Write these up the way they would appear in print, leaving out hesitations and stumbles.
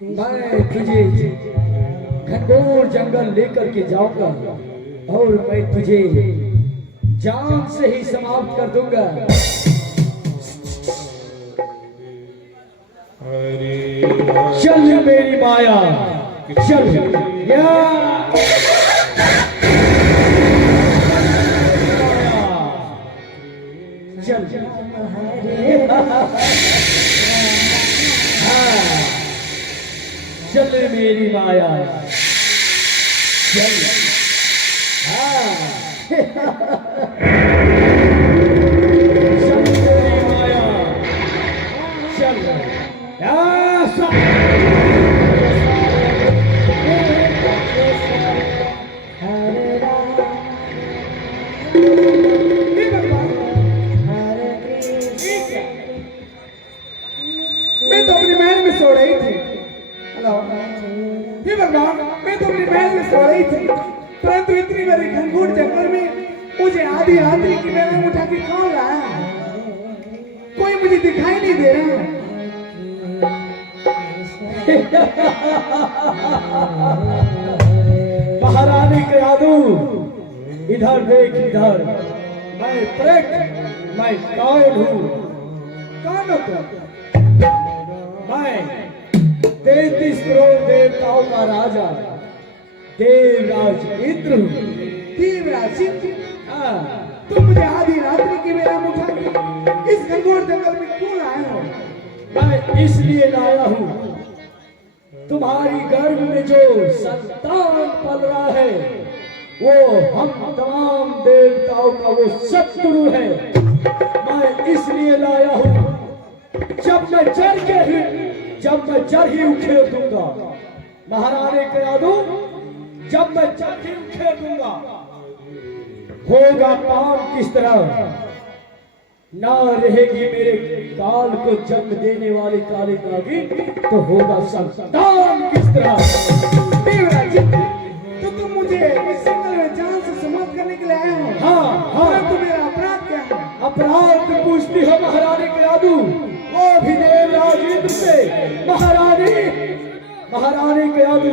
मैं तुझे घनघोर जंगल लेकर के जाऊंगा और मैं तुझे जान से ही समाप्त कर दूंगा। चल मेरी माया, चल या चल चल मेरी माया, चल चल मेरी माया, चल मैं तो अपने महल में सो रही थी। हेलो हे भगवान, मैं तो अपने महल में सो रही थी, परंतु इतनी बड़ी घनघोर जंगल में मुझे आधी रात्रि की बेला में उठा के कौन लाया? कोई मुझे दिखाई नहीं दे रहा। महारानी के यादू, इधर देख इधर, मैं प्रेत, मैं कौन हूँ? कौन हो तुम? मैं 33 करोड़ देवताओं का राजा देवराज इंद्र हूँ। देवराज इंद्र? तुम मुझे आधी रात्रि की बेला में उठा के इस घनघोर जंगल में क्यों लाए हो? मैं इसलिए लाया हूँ, तुम्हारी गर्भ में जो संतान पल रहा है वो हम तमाम देवताओं का वो शत्रु है। मैं इसलिए लाया हूँ, जब मैं जड़ ही उखेड़ दूंगा महारानी के यादू, जब मैं जड़ ही उखेड़ दूंगा होगा काम किस तरह? ना रहेगी मेरे काल को जन्म देने वाली काली कागी, तो होगा संतान किस तरह? देवराज, तो तुम मुझे इस जंगल में जान से समाप्त करने के लिए आए हो? हाँ, तो मेरा अपराध क्या है? अपराध पूछती हो महारानी के यादू, वो भी देवराज इंद्र से। महारानी के यादू,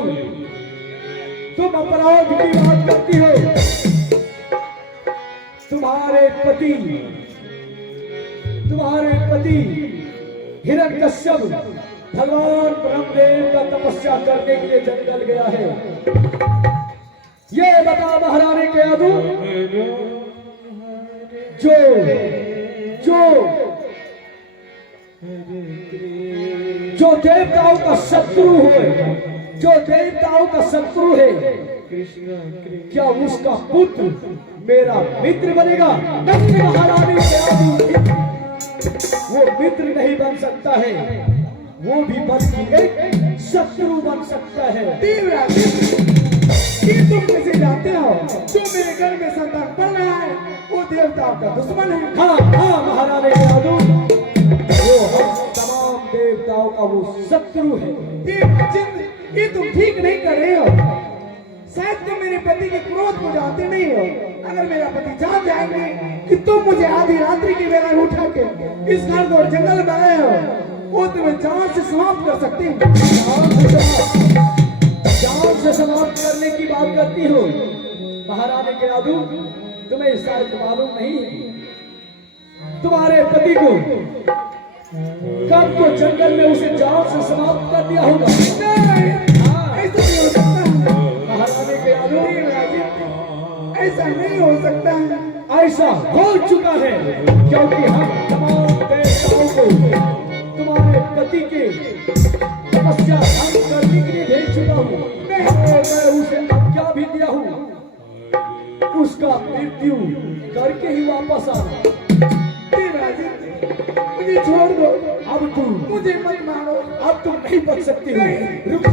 तुम अपराध की बात करती हो। तुम्हारे पति हिरण्यकश्यप भगवान ब्रह्मदेव का तपस्या करने के लिए जंगल गया है। ये बता महारानी के यादू, जो देवताओं का शत्रु है, क्या उसका पुत्र मेरा मित्र बनेगा? नहीं महारानी के यादू, वो मित्र नहीं बन सकता है, वो भी बल्कि एक शत्रु बन सकता है। देवराज, ये तुम कैसे जानते हो? जो मेरे घर में संतान पल रहा है वो देवताओं का दुश्मन है। हाँ महारानी के यादू, वो हम तमाम देवताओं का वो शत्रु है। देवराज, ये तुम ठीक नहीं कर रहे हो। शायद तुम मेरे पति के क्रोध को जानते नहीं हो। अगर मेरा पति जान जाएंगे कि तुम मुझे आधी रात्रि की बेला में उठा के इस घनघोर जंगल में आए हो, वो तुम्हें जान से समाप्त कर सकती है। जान से समाप्त करने की बात करती हो महारानी के यादू, तुम्हें शायद मालूम नहीं है, तुम्हारे पति को कब को जंगल में उसे जान से समाप्त कर दिया होगा। ऐसा नहीं हो सकता है महारानी के यादू, ऐसा नहीं हो सकता है। ऐसा हो चुका है, क्योंकि हम तमाम देवताओं को तुम्हारे पति के तपस्या भंग करने के लिए भेज चुका हूँ। मैं उसे आज्ञा भी दिया हूँ, उसका मृत्यु करके ही वापस आ। मुझे छोड़ दो, अब तुम मुझे मत मारो। अब तुम नहीं बच सकती हो। रुक